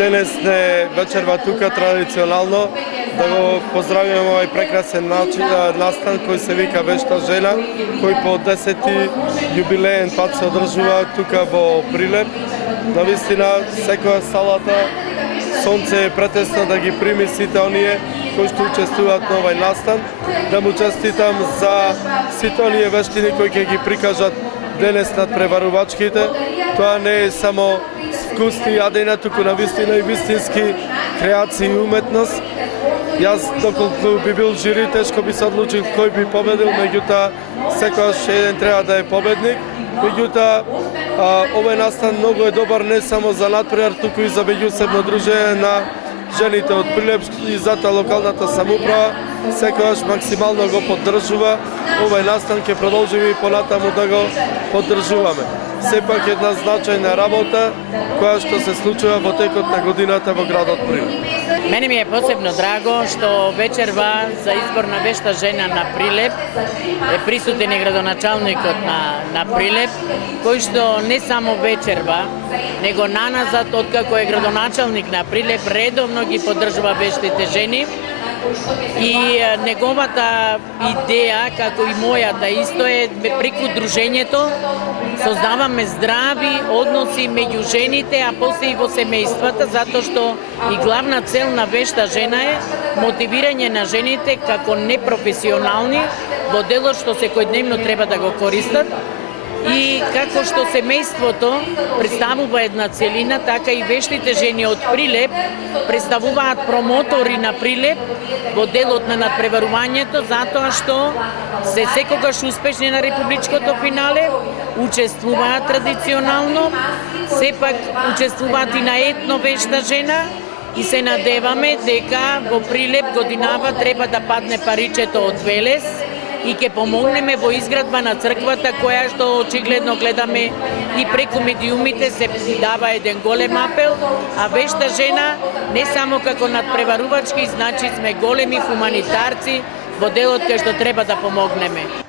Денес не вечерва тука традиционално да го поздравиме овој прекрасен настан кој се вика Вешта жена, кој по 10-ти јубилеен пат се одржува тука во Прилеп. Навистина, секоја салата, сонце е претесно да ги прими сите оние кои што учествуваат на овој настан. Да му честитам за сите оние вештини кои ќе ги прикажат денес над преварувачките. Тоа не е само вкусни јадења, туку навистина и вистински креации и уметност. Јас, доколку би бил жири, тешко би се одлучил кој би победил, меѓутоа секојаш еден треба да е победник. Меѓутоа, овој настан многу е добар не само за надпревар, туку и за меѓусебно дружење на жените од Прилеп и затоа локалната самоуправа секојаш максимално го поддржува. Овој настан ќе продолжиме и понатаму да го поддржуваме. Сепак една значајна работа која што се случува во текот на годината во градот Прилеп. Мене ми е посебно драго што вечерва за избор на Вешта жена на Прилеп е присутен и градоначалникот на Прилеп, кој што не само вечерва, него наназад, откако е градоначалник на Прилеп, редовно ги поддржува вештите жени. И неговата идеја, како и мојата исто е, преку дружењето создаваме здрави односи меѓу жените, а после и во семејствата, затоа што и главна цел на Вешта жена е мотивирање на жените како непрофесионални во делот што секојдневно треба да го користат. И како што семејството представува една целина, така и вештите жени од Прилеп представуваат промотори на Прилеп во делот на надпреварувањето, затоа што се секогаш успешни на републичкото финале, учествуваат традиционално, сепак учествуваат и на етно Вешта жена и се надеваме дека во Прилеп годинава треба да падне паричето од Велес и ќе помогнеме во изградба на црквата, која што очигледно гледаме и преку медиумите се дава еден голем апел, а Вешта жена не само како надпреварувачки, значи сме големи хуманитарци во делот кај што треба да помогнеме.